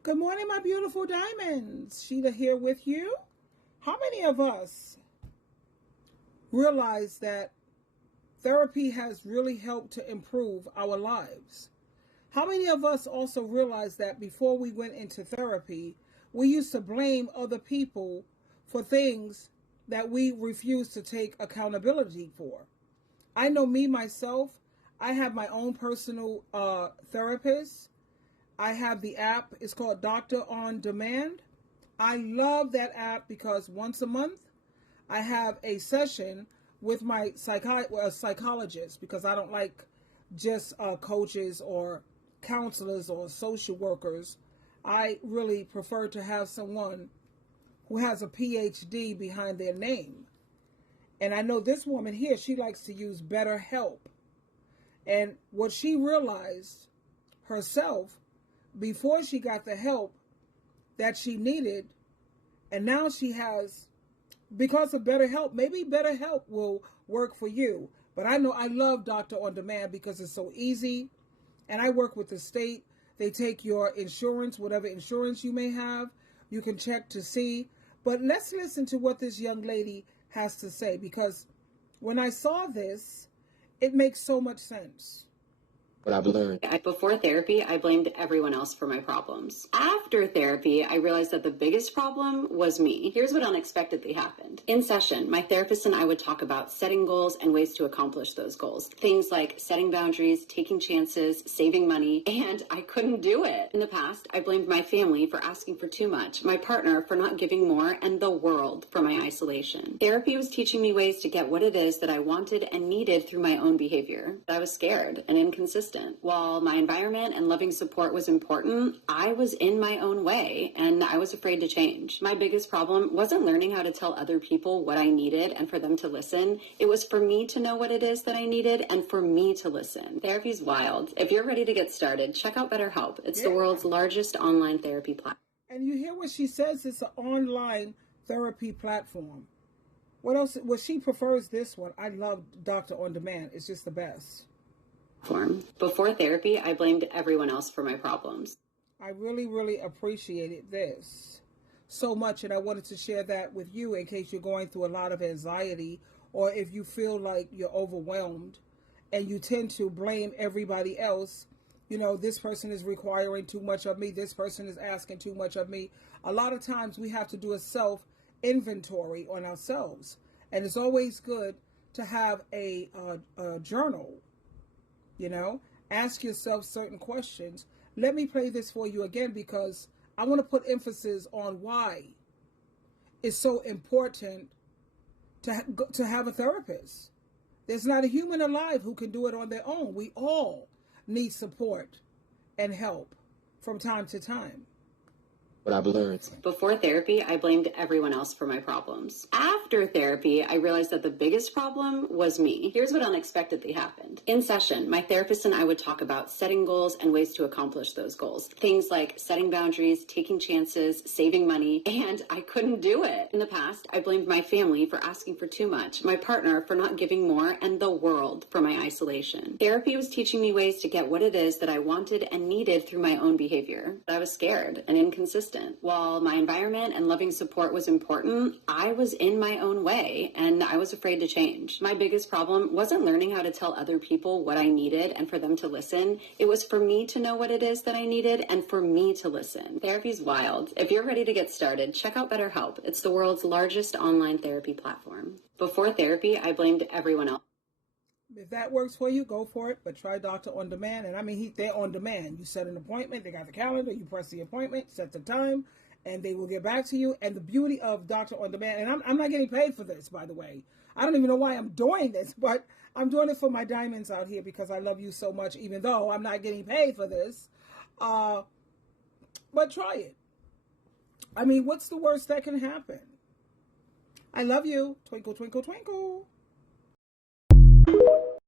Good morning, my beautiful diamonds. Sheila here with you. How many of us realize that therapy has really helped to improve our lives? How many of us also realize that before we went into therapy, we used to blame other people for things that we refuse to take accountability for? I know me, myself, I have my own personal therapist. I have the app. It's called Doctor on Demand. I love that app because once a month I have a session with my psychologist, because I don't like just coaches or counselors or social workers. I really prefer to have someone who has a PhD behind their name. And I know this woman here, she likes to use BetterHelp. And what she realized herself before she got the help that she needed, and now she has, because of BetterHelp, maybe BetterHelp will work for you. But I know I love Doctor on Demand because it's so easy. And I work with the state. They take your insurance, whatever insurance you may have. You can check to see. But let's listen to what this young lady has to say, because when I saw this, it makes so much sense. What I've learned. Before therapy, I blamed everyone else for my problems. After therapy, I realized that the biggest problem was me. Here's what unexpectedly happened. In session, my therapist and I would talk about setting goals and ways to accomplish those goals. Things like setting boundaries, taking chances, saving money, and I couldn't do it. In the past, I blamed my family for asking for too much, my partner for not giving more, and the world for my isolation. Therapy was teaching me ways to get what it is that I wanted and needed through my own behavior. I was scared and inconsistent. While my environment and loving support was important, I was in my own way and I was afraid to change. My biggest problem wasn't learning how to tell other people what I needed and for them to listen. It was for me to know what it is that I needed and for me to listen. Therapy's wild. If you're ready to get started, check out BetterHelp. It's the world's largest online therapy platform. And you hear what she says, it's an online therapy platform. What else? Well, she prefers this one. I love Doctor on Demand. It's just the best. Before therapy, I blamed everyone else for my problems. I really, really appreciated this so much, and I wanted to share that with you in case you're going through a lot of anxiety, or if you feel like you're overwhelmed and you tend to blame everybody else. You know, this person is requiring too much of me. This person is asking too much of me. A lot of times we have to do a self-inventory on ourselves, and it's always good to have a journal. You know, ask yourself certain questions. Let me play this for you again because I want to put emphasis on why it's so important to have a therapist. There's not a human alive who can do it on their own. We all need support and help from time to time. What I've learned. Before therapy, I blamed everyone else for my problems. After therapy, I realized that the biggest problem was me. Here's what unexpectedly happened. In session, my therapist and I would talk about setting goals and ways to accomplish those goals. Things like setting boundaries, taking chances, saving money, and I couldn't do it. In the past, I blamed my family for asking for too much, my partner for not giving more, and the world for my isolation. Therapy was teaching me ways to get what it is that I wanted and needed through my own behavior. I was scared and inconsistent. While my environment and loving support was important, I was in my own way and I was afraid to change. My biggest problem wasn't learning how to tell other people what I needed and for them to listen. It was for me to know what it is that I needed and for me to listen. Therapy's wild. If you're ready to get started, check out BetterHelp. It's the world's largest online therapy platform. Before therapy, I blamed everyone else. If that works for you, go for it. But try Doctor on Demand. And I mean, they're on demand. You set an appointment. They got the calendar. You press the appointment, set the time, and they will get back to you. And the beauty of Doctor on Demand, and I'm not getting paid for this, by the way. I don't even know why I'm doing this, but I'm doing it for my diamonds out here because I love you so much, even though I'm not getting paid for this. But try it. I mean, what's the worst that can happen? I love you. Twinkle, twinkle, twinkle.